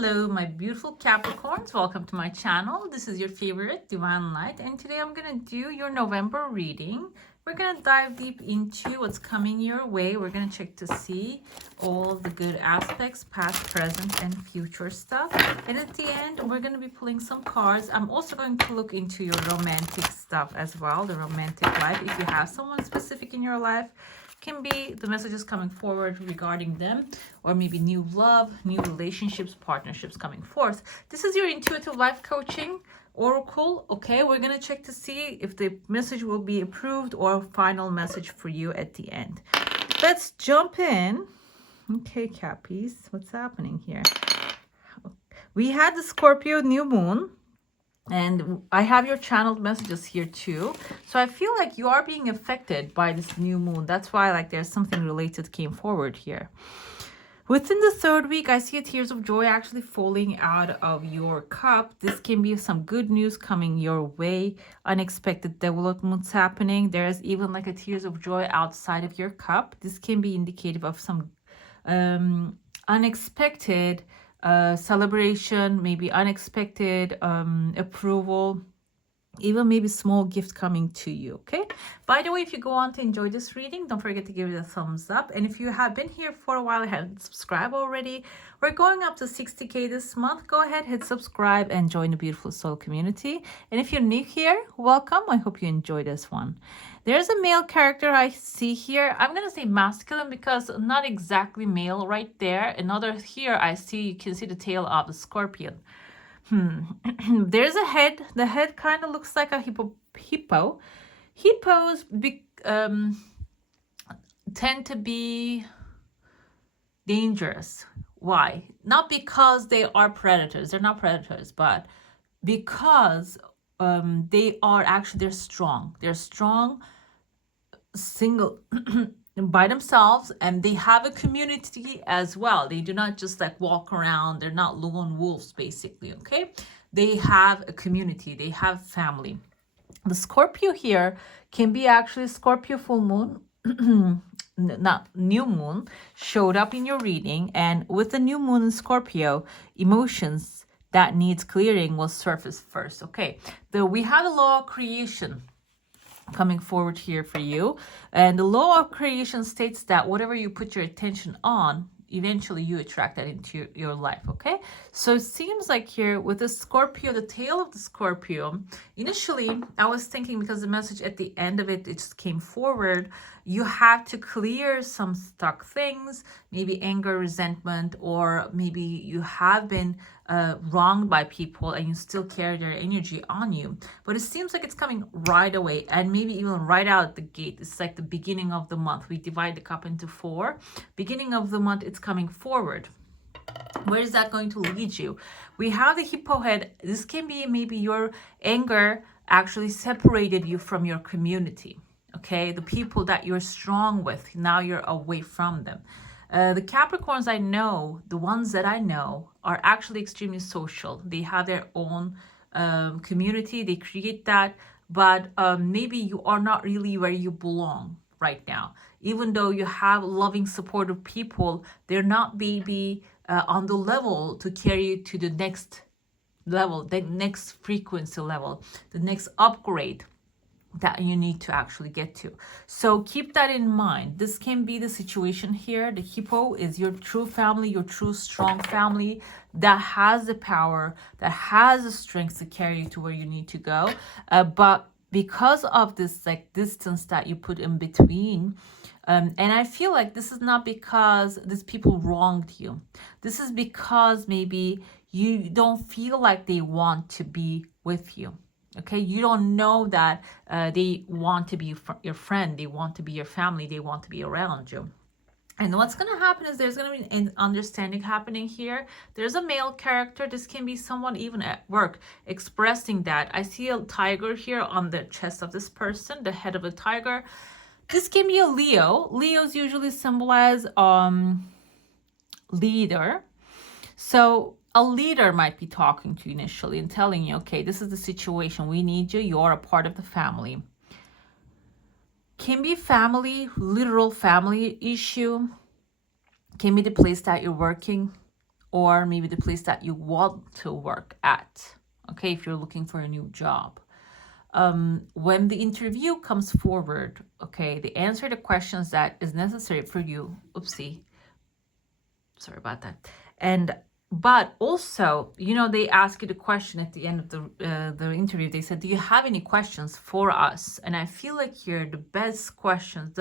Hello, my beautiful Capricorns. Welcome to my channel. This is your favorite Divine Light, and today I'm going to do your November reading. We're going to dive deep into what's coming your way. We're going to check to see all the good aspects, past, present, and future stuff. And at the end, we're going to be pulling some cards. I'm also going to look into your romantic stuff as well, the romantic life. If you have someone specific in your life, can be the messages coming forward regarding them, or maybe new love, new relationships, partnerships coming forth. This is your intuitive life coaching oracle. Okay, we're gonna check to see if the message will be approved or final message for you at the end. Let's jump in. Okay, Cappies, what's happening here? We had the Scorpio new moon, and I have your channeled messages here too. So I feel like you are being affected by this new moon. That's why like there's something related came forward here. Within the third week, I see a tears of joy actually falling out of your cup. This can be some good news coming your way. Unexpected developments happening. There's even like a tears of joy outside of your cup. This can be indicative of some unexpected celebration, maybe unexpected approval, even maybe small gift coming to you. Okay, by the way, if you go on to enjoy this reading, don't forget to give it a thumbs up. And if you have been here for a while and haven't subscribed already, we're going up to 60K this month. Go ahead, hit subscribe and join the beautiful soul community. And if you're new here, welcome. I hope you enjoy this one. There's a male character I see here. I'm going to say masculine because not exactly male right there. Another here I see, you can see the tail of the scorpion. There's a head. The head kind of looks like a hippo. Hippos tend to be dangerous. Why? Not because they are predators. They're not predators, but because they're strong. They're strong, single by themselves, and they have a community as well. They do not just like walk around. They're not lone wolves basically. Okay, they have a community, they have family. The Scorpio here can be actually Scorpio full moon not new moon showed up in your reading, and with the new moon in Scorpio, emotions that needs clearing will surface first. Okay, we have the law of creation coming forward here for you, and the law of creation states that whatever you put your attention on, eventually you attract that into your life. Okay, so it seems like here with the Scorpio, the tail of the Scorpio, initially I was thinking, because the message at the end of it just came forward, you have to clear some stuck things, maybe anger, resentment, or maybe you have been wronged by people and you still carry their energy on you. But it seems like it's coming right away, and maybe even right out the gate. It's like the beginning of the month. We divide the cup into 4. Beginning of the month, it's coming forward. Where is that going to lead you? We have the hippo head. This can be maybe your anger actually separated you from your community. Okay, the people that you're strong with, now you're away from them. The Capricorns I know, the ones that I know, are actually extremely social. They have their own community. They create that, but maybe you are not really where you belong right now. Even though you have loving, supportive people, they're not maybe on the level to carry you to the next level, the next frequency level, the next upgrade that you need to actually get to. So keep that in mind. This can be the situation here. The hippo is your true family, your true strong family that has the power, that has the strength to carry you to where you need to go. But because of this like distance that you put in between, and I feel like this is not because these people wronged you. This is because maybe you don't feel like they want to be with you. Okay, you don't know that they want to be your friend, they want to be your family, they want to be around you. And what's going to happen is there's going to be an understanding happening here. There's a male character. This can be someone even at work expressing that. I see a tiger here on the chest of this person, the head of a tiger. This can be a Leo. Leos usually symbolize leader. So a leader might be talking to you initially and telling you, okay, this is the situation. We need you. You're a part of the family. Can be family, literal family issue. Can be the place that you're working, or maybe the place that you want to work at. Okay, if you're looking for a new job. When the interview comes forward, okay, they answer the questions that is necessary for you. Oopsie, sorry about that. And but also, you know, they ask you the question at the end of the interview. They said, "Do you have any questions for us?" And I feel like here the best questions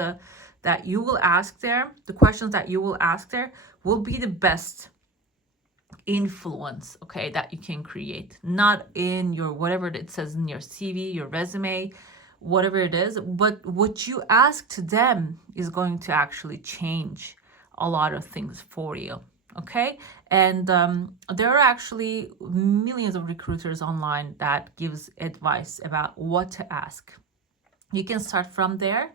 that you will ask there, the questions that you will ask there, will be the best influence, okay, that you can create, not in your whatever it says in your CV, your resume, whatever it is, but what you ask to them is going to actually change a lot of things for you. Okay, and there are actually millions of recruiters online that gives advice about what to ask. You can start from there,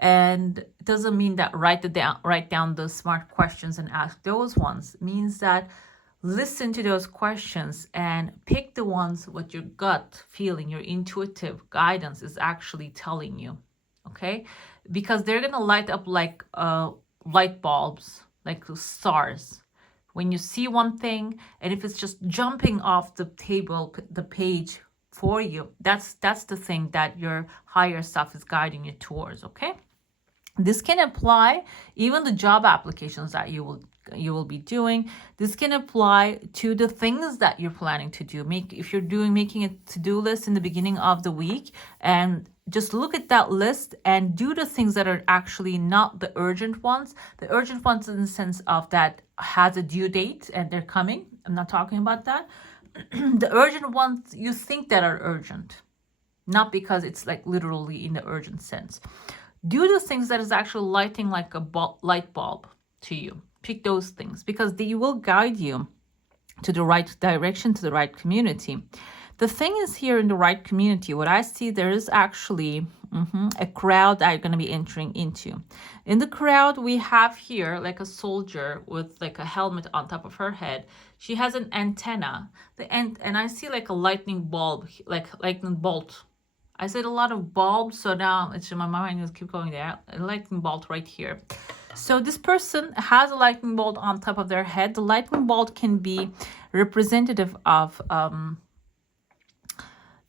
and it doesn't mean that write down those smart questions and ask those ones. It means that listen to those questions and pick the ones what your gut feeling, your intuitive guidance is actually telling you. Okay, because they're gonna light up like light bulbs, like stars. When you see one thing, and if it's just jumping off the table, the page for you, that's the thing that your higher self is guiding you towards. Okay, this can apply even the job applications that you will be doing. This can apply to the things that you're planning to do. If you're making a to-do list in the beginning of the week, and just look at that list and do the things that are actually not the urgent ones. The urgent ones in the sense of that has a due date and they're coming. I'm not talking about that. The urgent ones you think that are urgent, not because it's like literally in the urgent sense. Do the things that is actually lighting like a light bulb to you. Pick those things because they will guide you to the right direction, to the right community. The thing is, here in the right community, what I see, there is actually a crowd that you're going to be entering into. In the crowd, we have here like a soldier with like a helmet on top of her head. She has an antenna. And I see like a lightning bulb, like lightning bolt. I said a lot of bulbs, so now it's in my mind. Just keep going there. A lightning bolt right here. So this person has a lightning bolt on top of their head. The lightning bolt can be representative of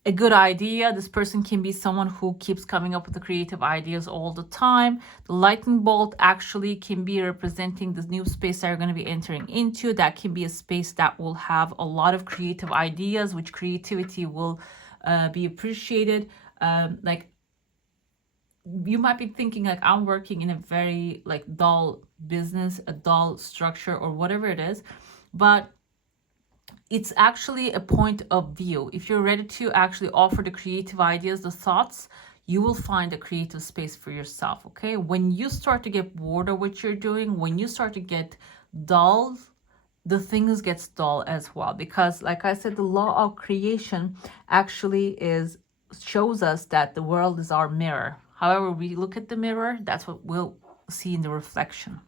a good idea. This person can be someone who keeps coming up with the creative ideas all the time. The lightning bolt actually can be representing the new space that you're going to be entering into. That can be a space that will have a lot of creative ideas, which creativity will be appreciated. Like you might be thinking like, I'm working in a very like dull business, a dull structure or whatever it is, but it's actually a point of view. If you're ready to actually offer the creative ideas, the thoughts, you will find a creative space for yourself. Okay, when you start to get bored of what you're doing, when you start to get dull, the things gets dull as well, because like I said, the law of creation actually shows us that the world is our mirror. However we look at the mirror, that's what we'll see in the reflection.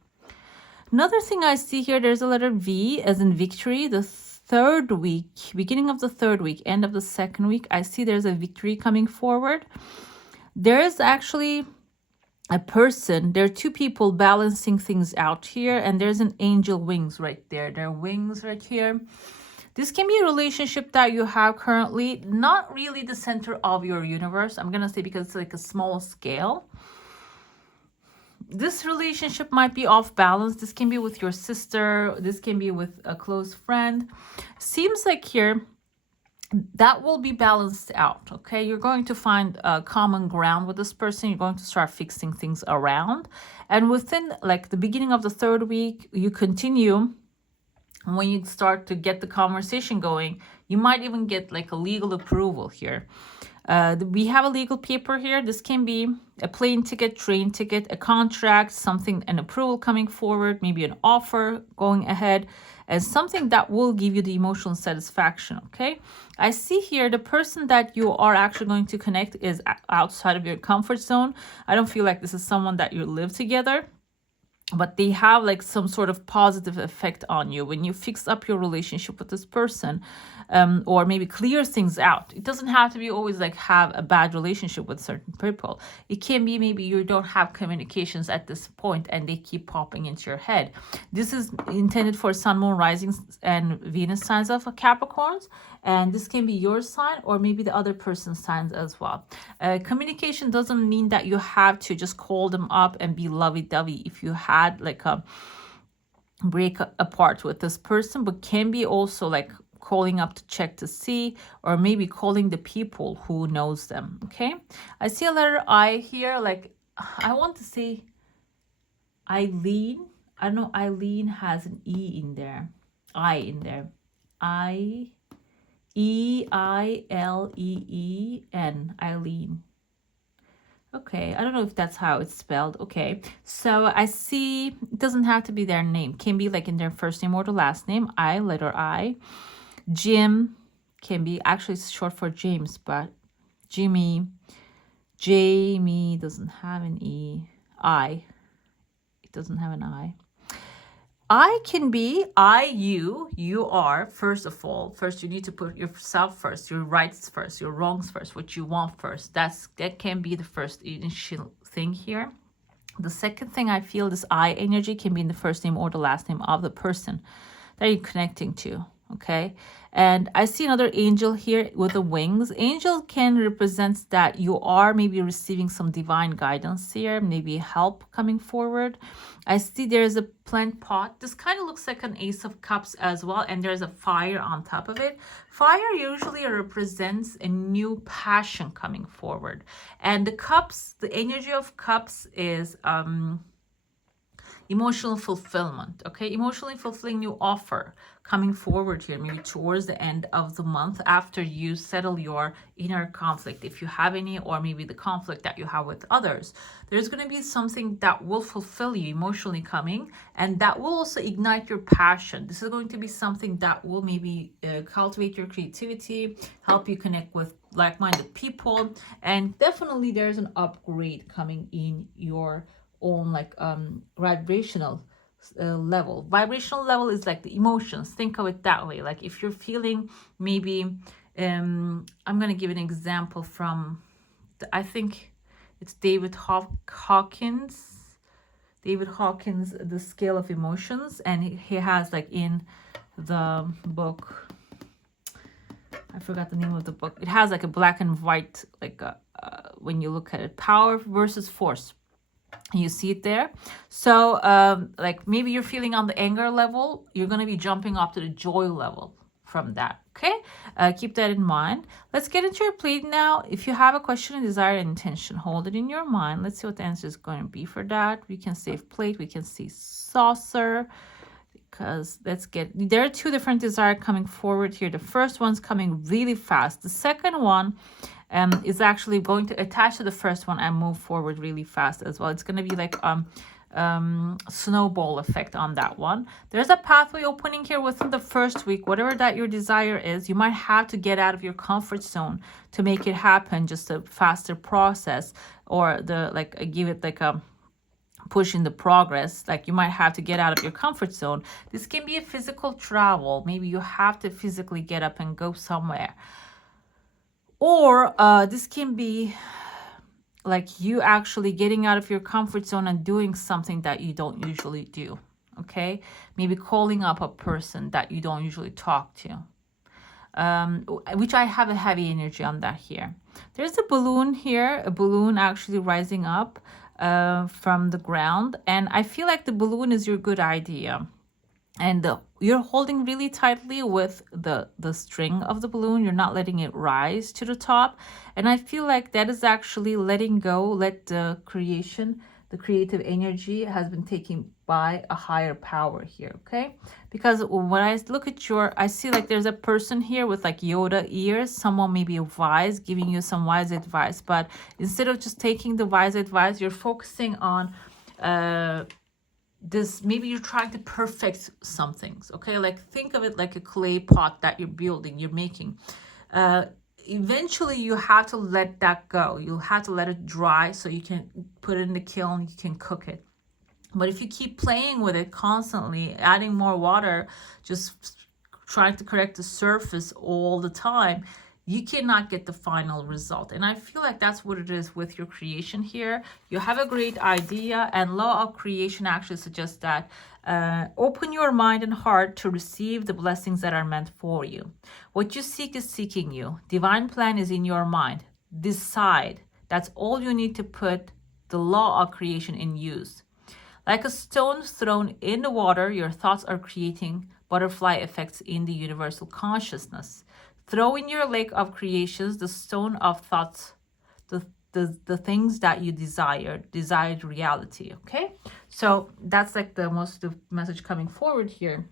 Another thing I see here, there's a letter V as in victory. The third week, beginning of the third week, end of the second week, I see there's a victory coming forward. There is actually a person, there are two people balancing things out here, and there's an angel wings right there. There are wings right here. This can be a relationship that you have currently, not really the center of your universe, I'm gonna say, because it's like a small scale. This relationship might be off balance. This can be with your sister. This can be with a close friend. Seems like here that will be balanced out. Okay, you're going to find a common ground with this person. You're going to start fixing things around. And within like the beginning of the third week, you continue. When you start to get the conversation going, you might even get like a legal approval here. We have a legal paper here. This can be a plane ticket, train ticket, a contract, something, an approval coming forward, maybe an offer going ahead, and something that will give you the emotional satisfaction. Okay, I see here the person that you are actually going to connect is outside of your comfort zone. I don't feel like this is someone that you live together, but they have like some sort of positive effect on you when you fix up your relationship with this person. or maybe clears things out. It doesn't have to be always like have a bad relationship with certain people. It can be maybe you don't have communications at this point and they keep popping into your head. This is intended for Sun, Moon, Rising, and Venus signs of Capricorns. And this can be your sign or maybe the other person's signs as well. Communication doesn't mean that you have to just call them up and be lovey-dovey if you had like a break apart with this person, but can be also like calling up to check to see, or maybe calling the people who knows them. Okay, I see a letter I here, like I want to say Eileen. I don't know, Eileen has an E in there, I in there, Eileen, Eileen. Okay, I don't know if that's how it's spelled. Okay, so I see it doesn't have to be their name. Can be like in their first name or the last name. I, letter I. Jim can be, actually it's short for James, but Jimmy. Jamie doesn't have an E. I. It doesn't have an I. I can be I, you are. First of all, first you need to put yourself first, your rights first, your wrongs first, what you want first. That can be the first initial thing here. The second thing I feel, this I energy can be in the first name or the last name of the person that you're connecting to. Okay, and I see another angel here with the wings. Angel can represent that you are maybe receiving some divine guidance here, maybe help coming forward. I see there's a plant pot. This kind of looks like an Ace of Cups as well, and there's a fire on top of it. Fire usually represents a new passion coming forward, and the cups, the energy of cups is emotional fulfillment. Okay, emotionally fulfilling new offer coming forward here, maybe towards the end of the month after you settle your inner conflict, if you have any, or maybe the conflict that you have with others. There's going to be something that will fulfill you emotionally coming, and that will also ignite your passion. This is going to be something that will maybe cultivate your creativity, help you connect with like-minded people, and definitely there's an upgrade coming in your own like vibrational level. Vibrational level is like the emotions. Think of it that way. Like if you're feeling maybe I'm going to give an example from I think it's David Hawkins, the scale of emotions, and he has like in the book, I forgot the name of the book, it has like a black and white, like when you look at it, power versus force. You see it there. So like maybe you're feeling on the anger level, you're going to be jumping up to the joy level from that. Okay, keep that in mind. Let's get into your plate now. If you have a question, a desire, and intention, hold it in your mind. Let's see what the answer is going to be for that. We can save plate, we can see saucer, because there are two different desires coming forward here. The first one's coming really fast. The second one is actually going to attach to the first one and move forward really fast as well. It's going to be like snowball effect on that one. There's a pathway opening here within the first week. Whatever that your desire is, you might have to get out of your comfort zone to make it happen, just a faster process, or give it like a push in the progress. Like you might have to get out of your comfort zone. This can be a physical travel. Maybe you have to physically get up and go somewhere. Or this can be like you actually getting out of your comfort zone and doing something that you don't usually do. Okay, maybe calling up a person that you don't usually talk to, which I have a heavy energy on that here. There's a balloon here, a balloon actually rising up from the ground, and I feel like the balloon is your good idea, and you're holding really tightly with the string of the balloon. You're not letting it rise to the top, and I feel like that is actually letting go, let the creative energy has been taken by a higher power here. Okay, because when I look at I see like there's a person here with like Yoda ears, someone maybe wise giving you some wise advice, but instead of just taking the wise advice, you're focusing on this, maybe you're trying to perfect some things. Okay, like think of it like a clay pot that you're building, you're making. Eventually you have to let that go. You'll have to let it dry so you can put it in the kiln, you can cook it. But if you keep playing with it constantly, adding more water, just trying to correct the surface all the time, you cannot get the final result. And I feel like that's what it is with your creation here. You have a great idea, and law of creation actually suggests that open your mind and heart to receive the blessings that are meant for you. What you seek is seeking you. Divine plan is in your mind. Decide. That's all you need to put the law of creation in use. Like a stone thrown in the water, your thoughts are creating butterfly effects in the universal consciousness. Throw in your lake of creations the stone of thoughts, the things that you desired reality, okay? So that's like the most of the message coming forward here.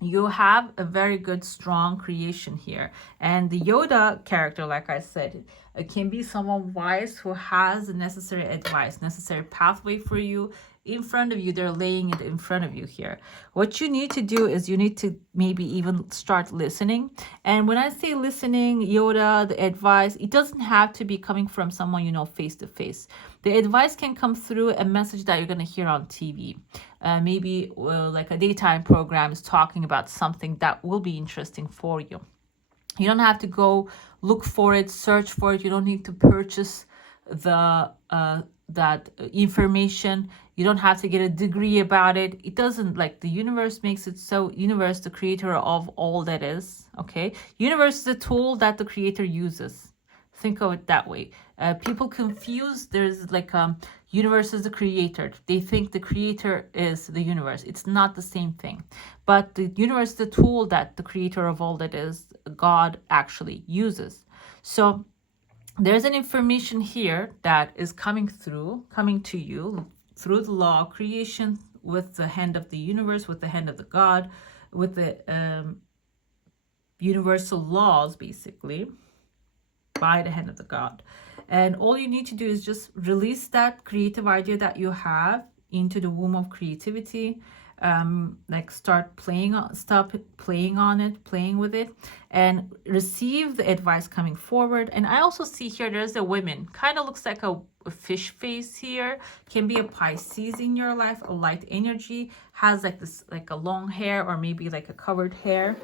You have a very good, strong creation here. And the Yoda character, like I said, it can be someone wise who has the necessary advice, necessary pathway for you in front of you. They're laying it in front of you here. What you need to do is you need to maybe even start listening. And when I say listening, Yoda, the advice, it doesn't have to be coming from someone you know face to face. The advice can come through a message that you're going to hear on TV. Maybe like a daytime program is talking about something that will be interesting for you. You don't have to go look for it, search for it. You don't need to purchase the that information. You don't have to get a degree about it. It doesn't, like, the universe makes it so. Universe, the creator of all that is, okay? Universe is a tool that the creator uses. Think of it that way. People confuse, there's like universe is the creator. They think the creator is the universe. It's not the same thing. But the universe is the tool that the creator of all that is, God, actually uses. So there's an information here that is coming to you through the law of creation, with the hand of the universe, with the hand of the God, with the universal laws, basically, by the hand of the God. And all you need to do is just release that creative idea that you have into the womb of creativity. Like stop playing on it, playing with it, and receive the advice coming forward. And I also see here there's a woman, kind of looks like a fish face here. Can be a Pisces in your life, a light energy, has like this, like a long hair or maybe like a covered hair.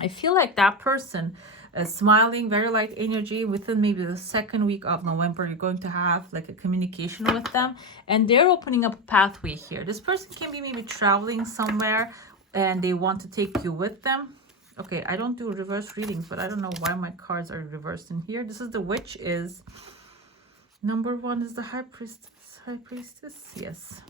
I feel like that person smiling, very light energy. Within maybe the second week of November, you're going to have like a communication with them, and they're opening up a pathway here. This person can be maybe traveling somewhere and they want to take you with them. Okay, I don't do reverse readings, but I don't know why my cards are reversed in here. This is the witch. Is number one is the high priestess, yes.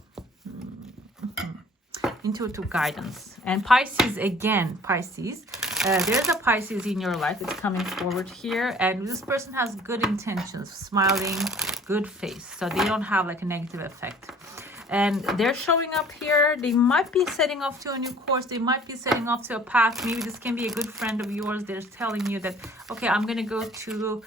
Intuitive guidance. And Pisces, again, Pisces, there's a Pisces in your life. It's coming forward here, and this person has good intentions, smiling, good face, so they don't have like a negative effect. And they're showing up here. They might be setting off to a new course. They might be setting off to a path. Maybe this can be a good friend of yours. They're telling you that, okay, I'm going to go to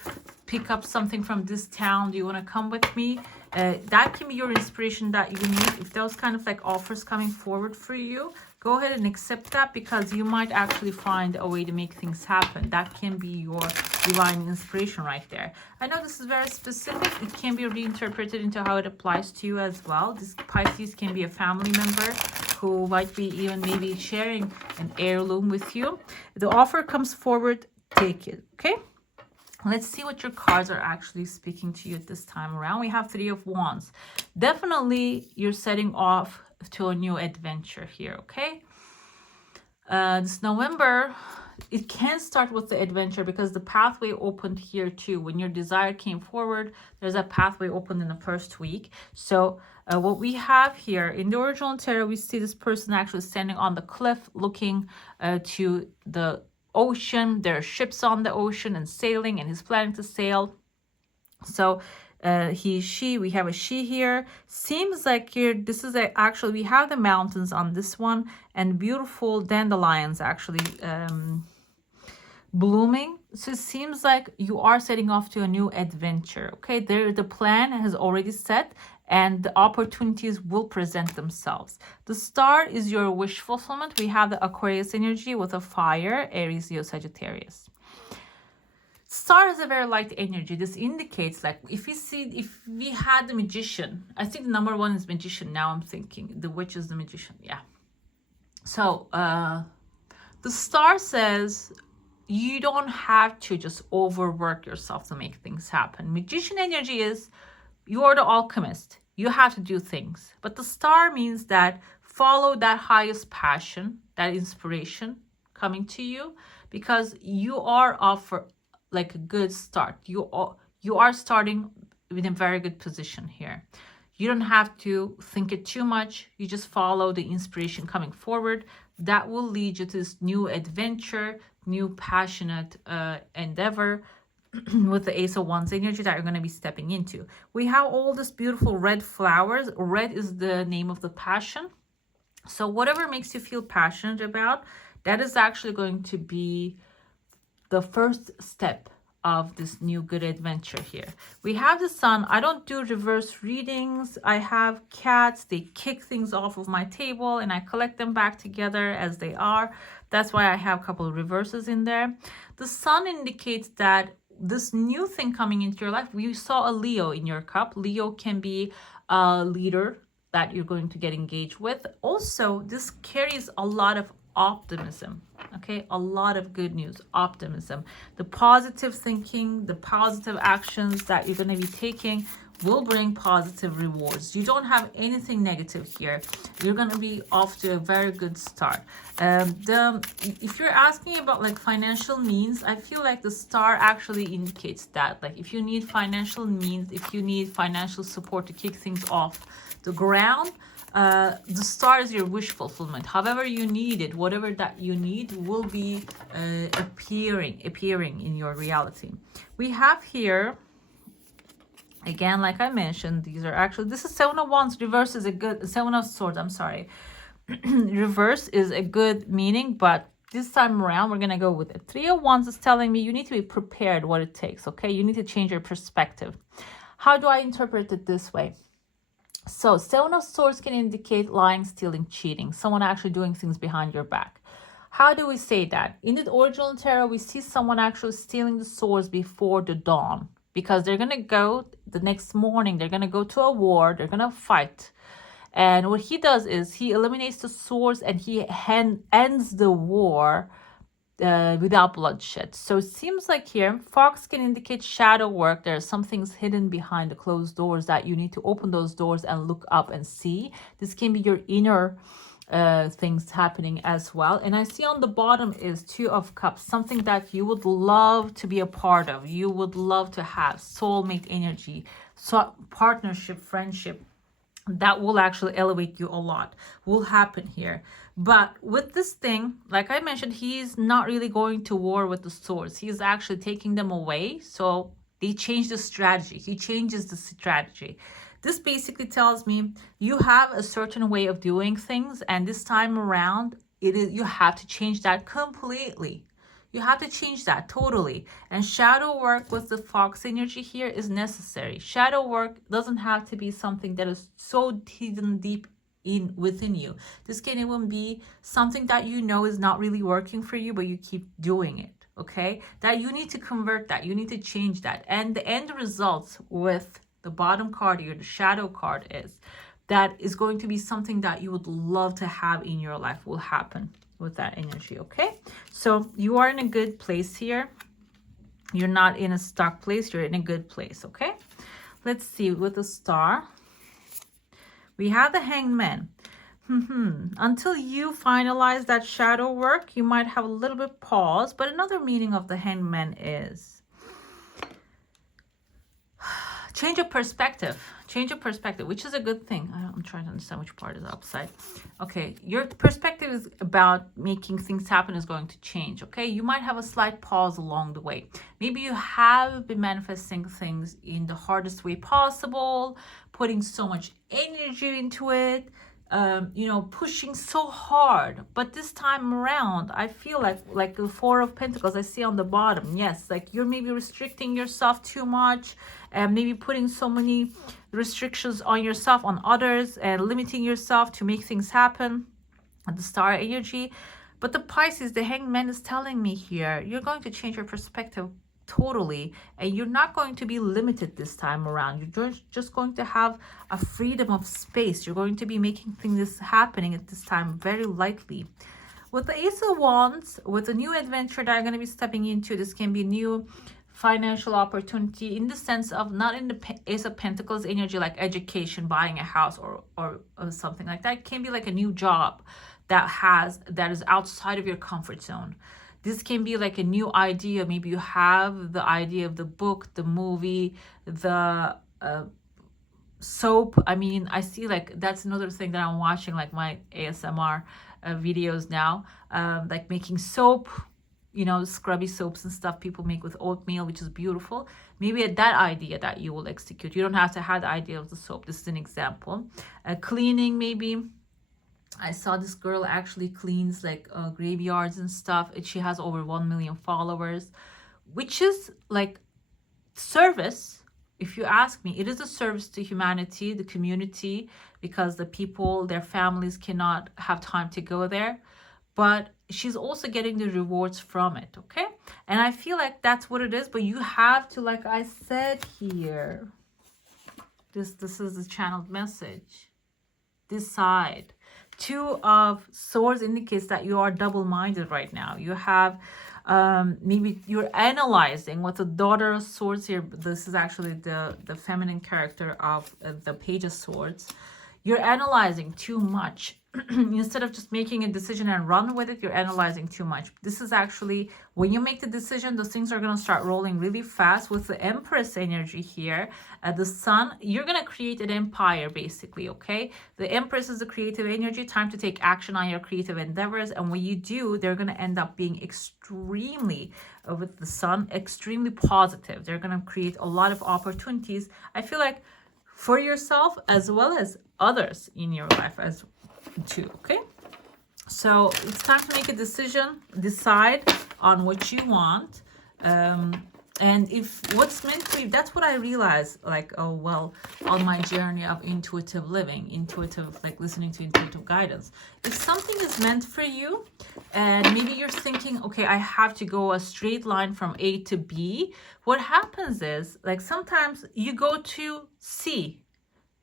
pick up something from this town. Do you want to come with me? That can be your inspiration that you need. If those kind of like offers coming forward for you, go ahead and accept that, because you might actually find a way to make things happen. That can be your divine inspiration right there. I know this is very specific. It can be reinterpreted into how it applies to you as well. This Pisces can be a family member who might be even maybe sharing an heirloom with you. The offer comes forward, take it, okay? Let's see what your cards are actually speaking to you at this time around. We have Three of Wands. Definitely you're setting off to a new adventure here, okay? This November, it can start with the adventure because the pathway opened here too. When your desire came forward, there's a pathway opened in the first week. So what we have here in the original tarot, we see this person actually standing on the cliff looking to the ocean. There are ships on the ocean and sailing, and he's planning to sail. So we have a she here. Seems like here, this is actually, we have the mountains on this one and beautiful dandelions actually blooming. So it seems like you are setting off to a new adventure, okay? The plan has already set, and the opportunities will present themselves. The star is your wish fulfillment. We have the Aquarius energy with a fire, Aries, Leo, Sagittarius. Star is a very light energy. This indicates, like, if we had the magician, I think the number one is magician. Now I'm thinking the witch is the magician. Yeah. So The star says you don't have to just overwork yourself to make things happen. Magician energy is you're the alchemist. You have to do things. But the star means that follow that highest passion, that inspiration coming to you, because you are off for like a good start. You are starting in a very good position here. You don't have to think it too much. You just follow the inspiration coming forward. That will lead you to this new adventure, new passionate endeavor with the Ace of Wands energy that you're going to be stepping into. We have all this beautiful red flowers. Red is the name of the passion. So whatever makes you feel passionate about, that is actually going to be the first step of this new good adventure here. We have the sun. I don't do reverse readings. I have cats. They kick things off of my table and I collect them back together as they are. That's why I have a couple of reverses in there. The sun indicates that this new thing coming into your life, we saw a Leo in your cup. Leo can be a leader that you're going to get engaged with. Also, this carries a lot of optimism. Okay, a lot of good news, optimism. The positive thinking, the positive actions that you're going to be taking will bring positive rewards. You don't have anything negative here. You're going to be off to a very good start. If you're asking about like financial means, I feel like the star actually indicates that. Like if you need financial means, if you need financial support to kick things off the ground, the star is your wish fulfillment. However you need it, whatever that you need will be appearing in your reality. We have here, again, like I mentioned, these are actually, this is Seven of Wands. Reverse is a good, Seven of Swords, I'm sorry. Reverse is a good meaning, but this time around, we're going to go with it. Three of Wands is telling me you need to be prepared what it takes, okay? You need to change your perspective. How do I interpret it this way? So Seven of Swords can indicate lying, stealing, cheating, someone actually doing things behind your back. How do we say that? In the original tarot, we see someone actually stealing the swords before the dawn, because they're going to go the next morning, they're going to go to a war, they're going to fight. And what he does is he eliminates the swords and he ends the war without bloodshed. So it seems like here, fox can indicate shadow work. There are some things hidden behind the closed doors that you need to open those doors and look up and see. This can be your inner things happening as well. And I see on the bottom is Two of Cups, something that you would love to be a part of. You would love to have soulmate energy, so partnership, friendship. That will actually elevate you a lot, will happen here. But with this thing, like I mentioned, he's not really going to war with the swords. He's actually taking them away. So they change the strategy. He changes the strategy. This basically tells me you have a certain way of doing things, and this time around, you have to change that completely. You have to change that totally. And shadow work with the fox energy here is necessary. Shadow work doesn't have to be something that is so hidden deep within you. This can even be something that you know is not really working for you, but you keep doing it. Okay? That you need to convert that. You need to change that. And the end results with the bottom card here, the shadow card, is that is going to be something that you would love to have in your life will happen with that energy. Okay, so you are in a good place here. You're not in a stuck place, you're in a good place. Okay, let's see with the star. We have the Hanged Man. Until you finalize that shadow work, you might have a little bit pause. But another meaning of the Hanged Man is change of perspective. Change of perspective, which is a good thing. I'm trying to understand which part is upside. Okay, your perspective is about making things happen is going to change. Okay, you might have a slight pause along the way. Maybe you have been manifesting things in the hardest way possible, putting so much energy into it, pushing so hard. But this time around, I feel like the Four of Pentacles I see on the bottom. Yes, like you're maybe restricting yourself too much, and maybe putting so many restrictions on yourself, on others, and limiting yourself to make things happen. And the star energy. But the Pisces, the Hanged Man, is telling me here, you're going to change your perspective totally, and you're not going to be limited this time around. You're just going to have a freedom of space. You're going to be making things happening at this time very lightly. With the Ace of Wands, with a new adventure that I'm going to be stepping into, this can be new financial opportunity in the sense of not in the Ace of Pentacles energy like education, buying a house or something like that. It can be like a new job that is outside of your comfort zone. This can be like a new idea. Maybe you have the idea of the book, the movie, the soap. I mean, I see like that's another thing that I'm watching, like my ASMR videos now, like making soap, you know, scrubby soaps and stuff people make with oatmeal, which is beautiful. Maybe that idea that you will execute. You don't have to have the idea of the soap. This is an example. Cleaning, maybe. I saw this girl actually cleans like graveyards and stuff. And she has over 1 million followers, which is like service. If you ask me, it is a service to humanity, the community, because the people, their families cannot have time to go there. But she's also getting the rewards from it, okay? And I feel like that's what it is. But you have to, like I said here, this is the channeled message. Decide. Two of Swords indicates that you are double-minded right now. You have maybe you're analyzing what's a Daughter of Swords here. This is actually the feminine character of the Page of Swords. You're analyzing too much. Instead of just making a decision and run with it, you're analyzing too much. This is actually, when you make the decision, those things are going to start rolling really fast. With the Empress energy here, the Sun, you're going to create an empire, basically, okay? The Empress is the creative energy, time to take action on your creative endeavors. And when you do, they're going to end up being extremely, with the Sun, extremely positive. They're going to create a lot of opportunities, I feel like, for yourself as well as others in your life as too, okay? So it's time to make a decision, decide on what you want, and if what's meant for you. That's what I realized, like, oh well, on my journey of intuitive living, like listening to intuitive guidance. If something is meant for you and maybe you're thinking, okay, I have to go a straight line from A to B, what happens is, like, sometimes you go to C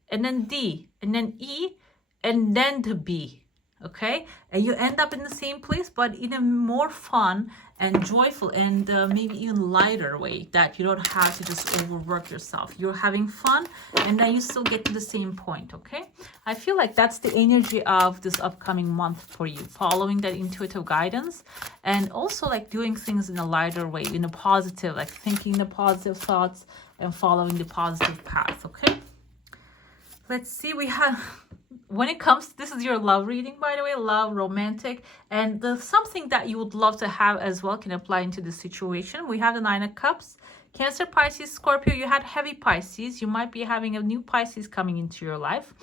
and then D and then E and then to B, okay? And you end up in the same place, but in a more fun and joyful and maybe even lighter way, that you don't have to just overwork yourself. You're having fun and then you still get to the same point, okay? I feel like that's the energy of this upcoming month for you, following that intuitive guidance and also like doing things in a lighter way, in a positive, like thinking the positive thoughts and following the positive path, okay? Let's see, we have, when it comes to, this is your love reading, by the way, love, romantic, and something that you would love to have as well can apply into the situation. We have the Nine of Cups, Cancer, Pisces, Scorpio. You had heavy Pisces. You might be having a new Pisces coming into your life.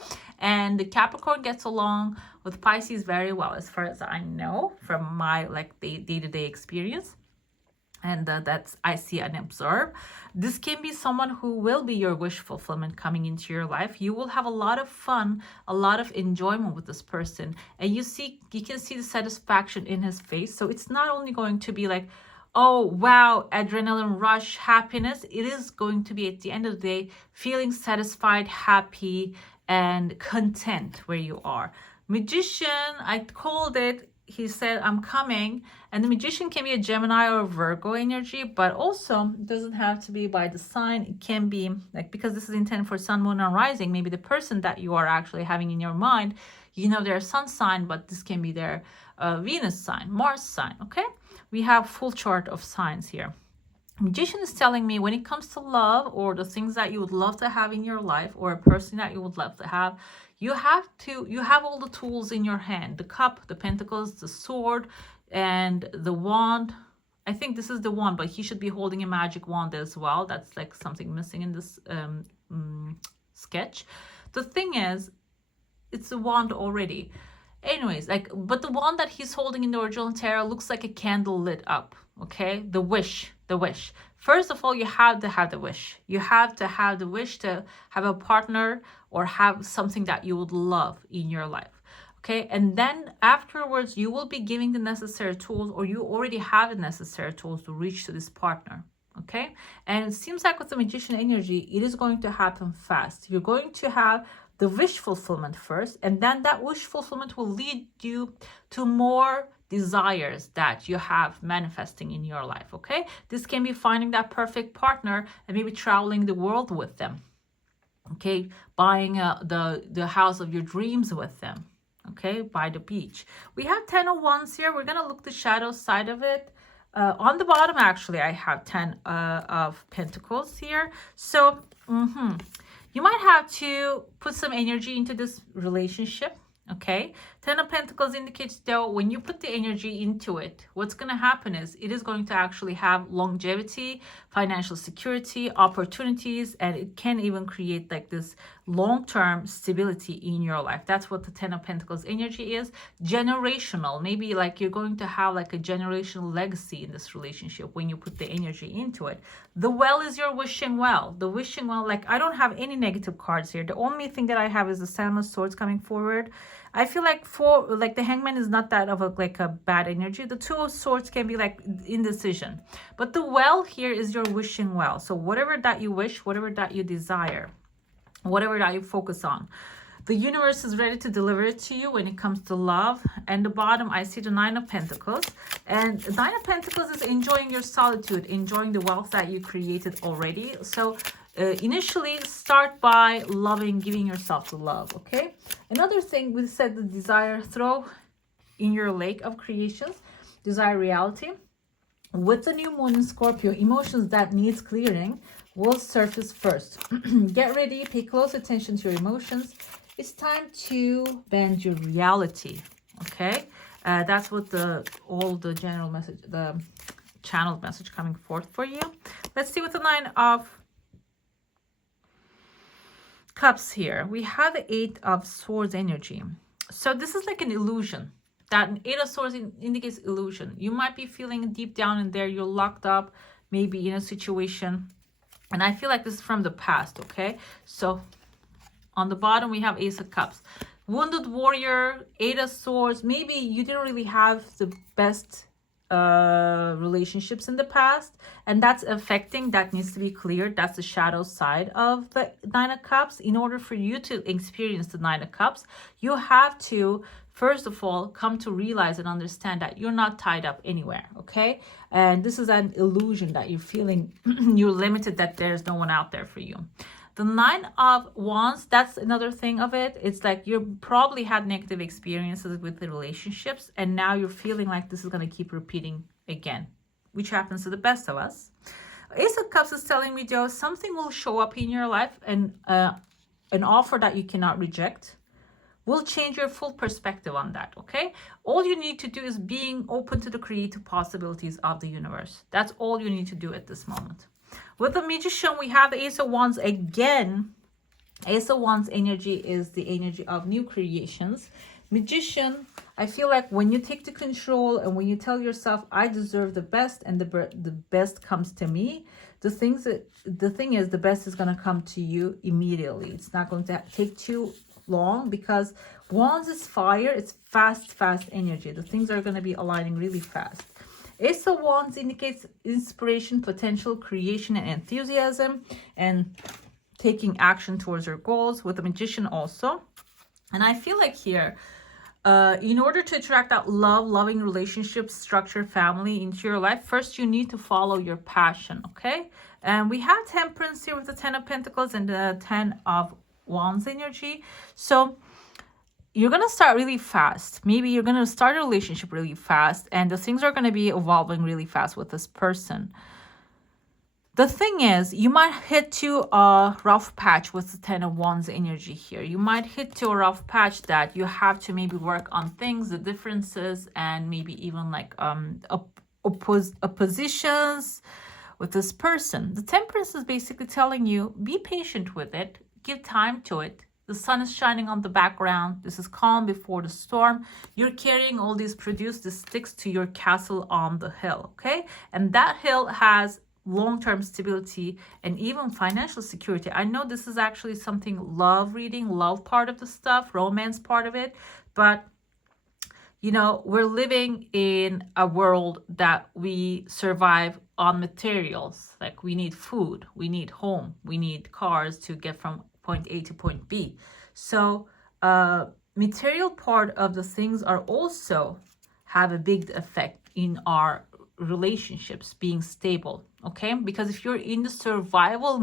And the Capricorn gets along with Pisces very well, as far as I know, from my like day-to-day experience. And that's I see and observe. This can be someone who will be your wish fulfillment coming into your life. You will have a lot of fun, a lot of enjoyment with this person, and you can see the satisfaction in his face. So it's not only going to be like, oh wow, adrenaline rush, happiness. It is going to be, at the end of the day, feeling satisfied, happy, and content where you are. Magician, I called it. He said, I'm coming. And the Magician can be a Gemini or a Virgo energy, but also it doesn't have to be by the sign. It can be like, because this is intended for Sun, Moon, and Rising, maybe the person that you are actually having in your mind, you know, their Sun sign, but this can be their Venus sign, Mars sign, okay? We have full chart of signs here. Magician is telling me when it comes to love or the things that you would love to have in your life or a person that you would love to have, you have all the tools in your hand. The cup, the pentacles, the sword, and the wand. I think this is the wand, but he should be holding a magic wand as well. That's like something missing in this sketch. The thing is, it's a wand already. Anyways, like, but the wand that he's holding in the original tarot looks like a candle lit up, okay? The wish. First of all, you have to have the wish. You have to have the wish to have a partner or have something that you would love in your life, okay? And then afterwards, you will be giving the necessary tools, or you already have the necessary tools to reach to this partner, okay? And it seems like with the Magician energy, it is going to happen fast. You're going to have the wish fulfillment first, and then that wish fulfillment will lead you to more desires that you have manifesting in your life, okay? This can be finding that perfect partner and maybe traveling the world with them, okay? Buying the house of your dreams with them, okay? By the beach. We have 10 of Wands here. We're going to look the shadow side of it. On the bottom, actually, I have 10 of Pentacles here. So, you might have to put some energy into this relationship, okay? 10 of Pentacles indicates, though, when you put the energy into it, what's going to happen is it is going to actually have longevity, financial security, opportunities, and it can even create like this long-term stability in your life. That's what the 10 of Pentacles energy is. Generational. Maybe like you're going to have like a generational legacy in this relationship when you put the energy into it. The well is your wishing well. The wishing well, like I don't have any negative cards here. The only thing that I have is the Seven of Swords coming forward. I feel like the Hangman is not that of a bad energy. The Two of Swords can be like indecision. But the well here is your wishing well. So whatever that you wish, whatever that you desire, whatever that you focus on, the universe is ready to deliver it to you when it comes to love. And the bottom, I see the Nine of Pentacles. And the Nine of Pentacles is enjoying your solitude, enjoying the wealth that you created already. So initially start by loving, giving yourself the love, okay? Another thing, we said the desire, throw in your lake of creations, desire reality. With the new moon in Scorpio, emotions that needs clearing will surface first. Get ready, pay close attention to your emotions. It's time to bend your reality, okay? That's what all the general message, the channeled message coming forth for you. Let's see what the Nine of Cups here. We have the Eight of Swords energy. So this is like an illusion. That Eight of Swords indicates illusion. You might be feeling deep down in there, you're locked up, maybe in a situation. And I feel like this is from the past, okay? So on the bottom, we have Ace of Cups. Wounded warrior, Eight of Swords. Maybe you didn't really have the best relationships in the past, and that's affecting, that needs to be cleared. That's the shadow side of the Nine of Cups. In order for you to experience the Nine of Cups, you have to first of all come to realize and understand that you're not tied up anywhere, okay? And this is an illusion that you're feeling you're limited, that there's no one out there for you. The Nine of Wands, that's another thing of it. It's like you probably had negative experiences with the relationships, and now you're feeling like this is going to keep repeating again, which happens to the best of us. Ace of Cups is telling me, Joe, something will show up in your life, and an offer that you cannot reject will change your full perspective on that, okay? All you need to do is being open to the creative possibilities of the universe. That's all you need to do at this moment. With the Magician, we have the Ace of Wands again. Ace of Wands energy is the energy of new creations. Magician, I feel like when you take the control and when you tell yourself, I deserve the best, and the best comes to me, the thing is the best is going to come to you immediately. It's not going to take too long, because Wands is fire. It's fast energy. The things are going to be aligning really fast. Ace of Wands indicates inspiration, potential, creation, and enthusiasm, and taking action towards your goals. With the Magician also. And I feel like here, in order to attract that loving relationship, structure, family into your life, first you need to follow your passion, okay? And we have Temperance here with the Ten of Pentacles and the Ten of Wands energy. So you're going to start really fast. Maybe you're going to start a relationship really fast, and the things are going to be evolving really fast with this person. The thing is, you might hit to a rough patch with the Ten of Wands energy here. You might hit to a rough patch that you have to maybe work on things, the differences, and maybe even like oppositions with this person. The Temperance is basically telling you, be patient with it, give time to it. The sun is shining on the background. This is calm before the storm. You're carrying all these the sticks to your castle on the hill, okay? And that hill has long-term stability and even financial security. I know this is actually something love reading, love part of the stuff, romance part of it, but you know, we're living in a world that we survive on materials. Like we need food, we need home, we need cars to get from point A to point B. So material part of the things are also have a big effect in our relationships being stable. Okay, because if you're in the survival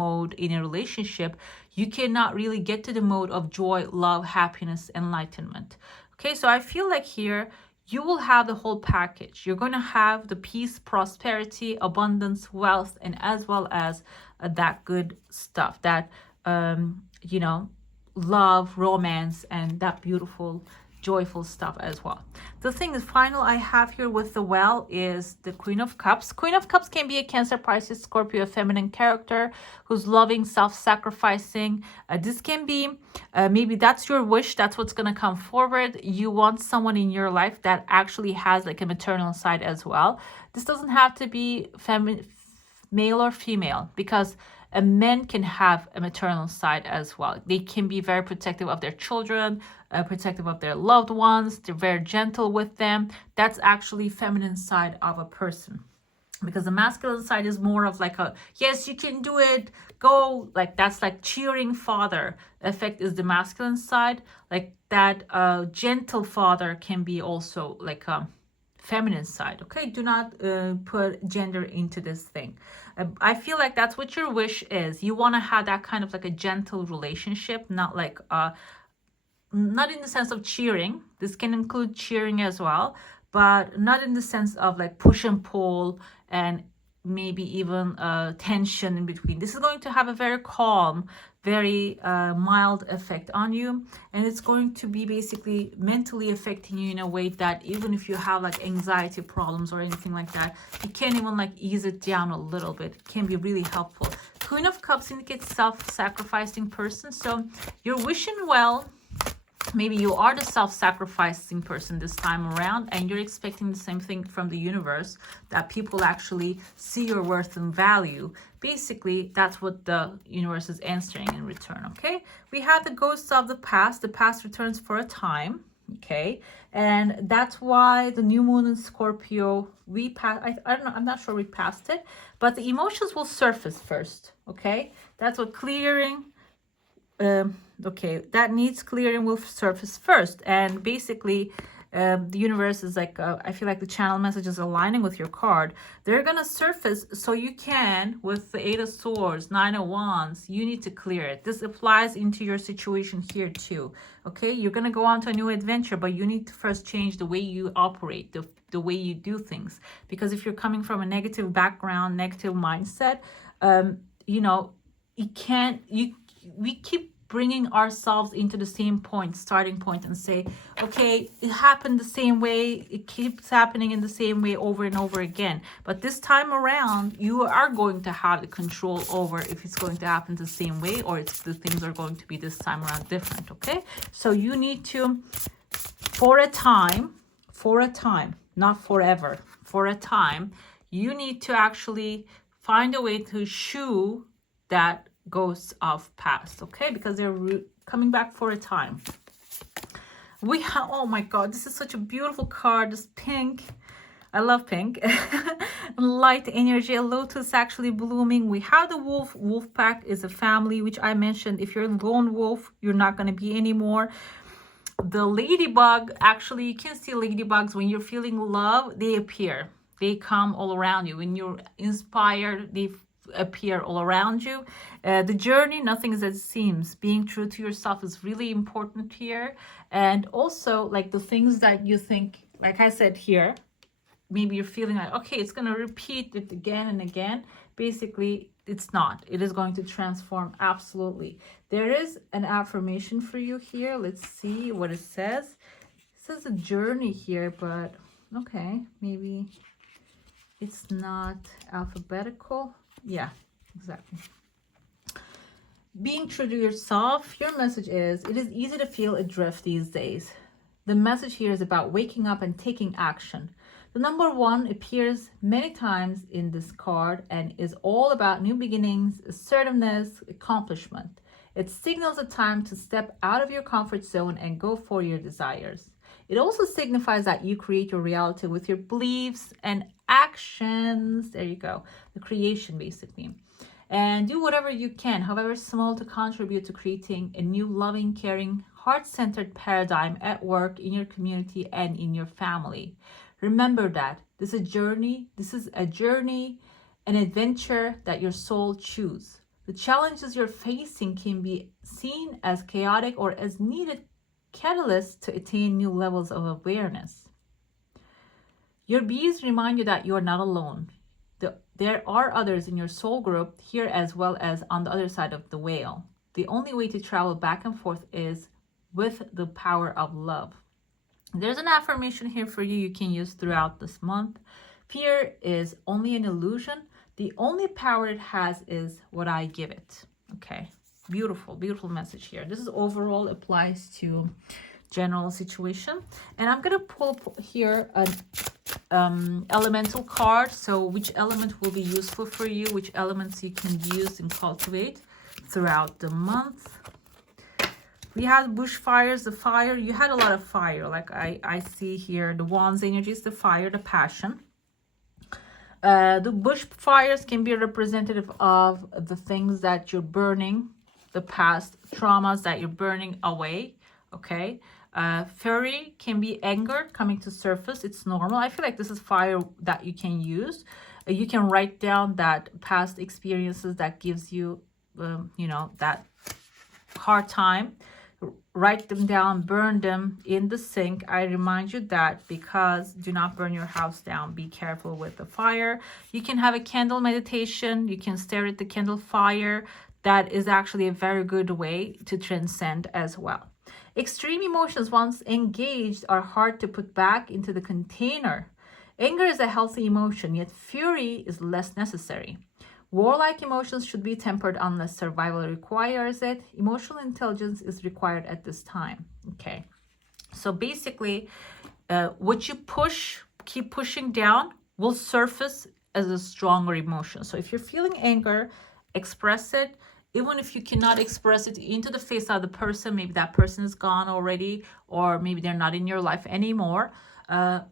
mode in a relationship, you cannot really get to the mode of joy, love, happiness, enlightenment. Okay, so I feel like here you will have the whole package. You're going to have the peace, prosperity, abundance, wealth, and as well as that good stuff, that you know, love, romance, and that beautiful, joyful stuff as well. The thing is, final I have here with the well is the Queen of Cups. Queen of Cups can be a Cancer, Pisces, Scorpio, feminine character who's loving, self-sacrificing. This can be maybe that's your wish. That's what's going to come forward. You want someone in your life that actually has like a maternal side as well. This doesn't have to be male or female, because men can have a maternal side as well. They can be very protective of their children, protective of their loved ones. They're very gentle with them. That's actually feminine side of a person, because the masculine side is more of like a, yes, you can do it, go, like that's like cheering father effect is the masculine side. Like that gentle father can be also like a feminine side. Okay, do not put gender into this thing. I feel like that's what your wish is. You want to have that kind of like a gentle relationship, not like not in the sense of cheering. This can include cheering as well, but not in the sense of like push and pull and maybe even tension in between. This is going to have a very calm, very mild effect on you, and it's going to be basically mentally affecting you in a way that even if you have like anxiety problems or anything like that, you can even like ease it down a little bit. It can be really helpful. Queen of Cups indicates self-sacrificing person, so you're wishing well. Maybe you are the self-sacrificing person this time around, and you're expecting the same thing from the universe, that people actually see your worth and value. Basically, that's what the universe is answering in return. Okay, we have the ghosts of the past. The past returns for a time. Okay, and that's why the new moon in Scorpio, we pass. I don't know, I'm not sure we passed it, but the emotions will surface first. Okay, that's what clearing. Okay, that needs clearing will surface first, and basically the universe is like I feel like the channel message is aligning with your card. They're gonna surface, so you can, with the 8 of Swords, 9 of Wands, you need to clear it. This applies into your situation here too. Okay, you're gonna go on to a new adventure, but you need to first change the way you operate, the way you do things, because if you're coming from a negative background, negative mindset, you know, we keep bringing ourselves into the same starting point, and say, okay, it happened the same way, it keeps happening in the same way over and over again. But this time around, you are going to have the control over if it's going to happen the same way, or it's the things are going to be this time around different. Okay, so you need to, for a time, not forever, for a time, you need to actually find a way to shoo that ghosts of past. Okay, because they're coming back for a time. We have, oh my god, this is such a beautiful card. This pink, I love pink. Light energy, a lotus actually blooming. We have the wolf pack is a family, which I mentioned. If you're a lone wolf, you're not going to be anymore. The ladybug, actually, you can see ladybugs when you're feeling love, they appear, they come all around you. When you're inspired, they appear all around you. The journey, nothing is as it seems. Being true to yourself is really important here. And also, like the things that you think, like I said here, maybe you're feeling like, okay, it's going to repeat it again and again. Basically, it's not. It is going to transform. Absolutely. There is an affirmation for you here. Let's see what it says. It says a journey here, but okay, maybe it's not alphabetical. Yeah, exactly. Being true to yourself, your message is, it is easy to feel adrift these days. The message here is about waking up and taking action. The number 1 appears many times in this card and is all about new beginnings, assertiveness, accomplishment. It signals a time to step out of your comfort zone and go for your desires. It also signifies that you create your reality with your beliefs and actions. There you go. The creation, basically. And do whatever you can, however small, to contribute to creating a new loving, caring, heart-centered paradigm at work, in your community, and in your family. Remember that this is a journey. This is a journey, an adventure that your soul chooses. The challenges you're facing can be seen as chaotic or as needed catalysts to attain new levels of awareness. Your bees remind you that you are not alone. There are others in your soul group here as well as on the other side of the whale. The only way to travel back and forth is with the power of love. There's an affirmation here for you can use throughout this month. Fear is only an illusion. The only power it has is what I give it. Okay, beautiful, beautiful message here. This is overall applies to general situation. And I'm going to pull here an elemental card. So which element will be useful for you, which elements you can use and cultivate throughout the month. We had bushfires, the fire. You had a lot of fire. Like I see here, the wands energy is the fire, the passion. The bushfires can be representative of the things that you're burning, the past traumas that you're burning away. Okay. Fury can be anger coming to surface. It's normal. I feel like this is fire that you can use. You can write down that past experiences that gives you, you know, that hard time. Write them down, burn them in the sink. I remind you that, because do not burn your house down. Be careful with the fire. You can have a candle meditation. You can stare at the candle fire. That is actually a very good way to transcend as well. Extreme emotions, once engaged, are hard to put back into the container. Anger is a healthy emotion, yet fury is less necessary. Warlike emotions should be tempered unless survival requires it. Emotional intelligence is required at this time. Okay, so basically, what you push, keep pushing down, will surface as a stronger emotion. So if you're feeling anger, express it. Even if you cannot express it into the face of the person, maybe that person is gone already, or maybe they're not in your life anymore.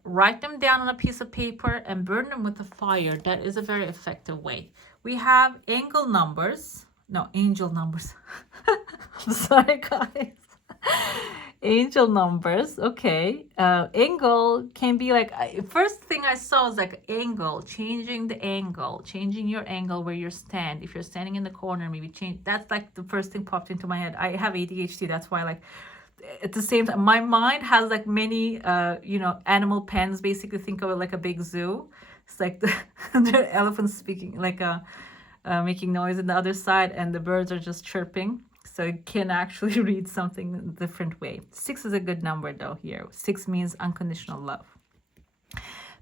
Write them down on a piece of paper and burn them with a fire. That is a very effective way. We have angel numbers. Sorry, guys. Angel numbers. Okay. Angle can be like, first thing I saw was like angle, changing the angle, changing your angle where you stand. If you're standing in the corner, maybe change. That's like the first thing popped into my head. I have ADHD. That's why, like, at the same time, my mind has like many, you know, animal pens. Basically, think of it like a big zoo. It's like the elephants speaking, like making noise on the other side, and the birds are just chirping. So you can actually read something in a different way. 6 is a good number though here. 6 means unconditional love.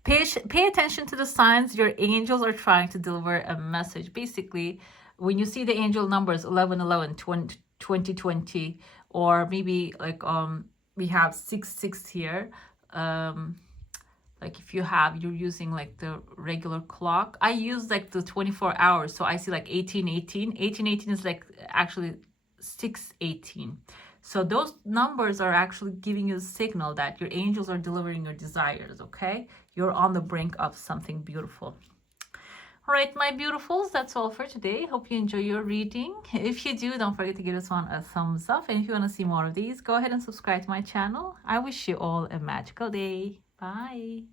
Pay attention to the signs your angels are trying to deliver a message. Basically, when you see the angel numbers 1111, 2020, or maybe like we have 66 here. Like if you're using like the regular clock. I use like the 24 hours. So I see like 1818. 1818 is like actually 618. So those numbers are actually giving you a signal that your angels are delivering your desires. Okay, you're on the brink of something beautiful. All right, my beautifuls, that's all for today. Hope you enjoy your reading. If you do, don't forget to give this one a thumbs up, and if you want to see more of these, go ahead and subscribe to my channel. I wish you all a magical day. Bye.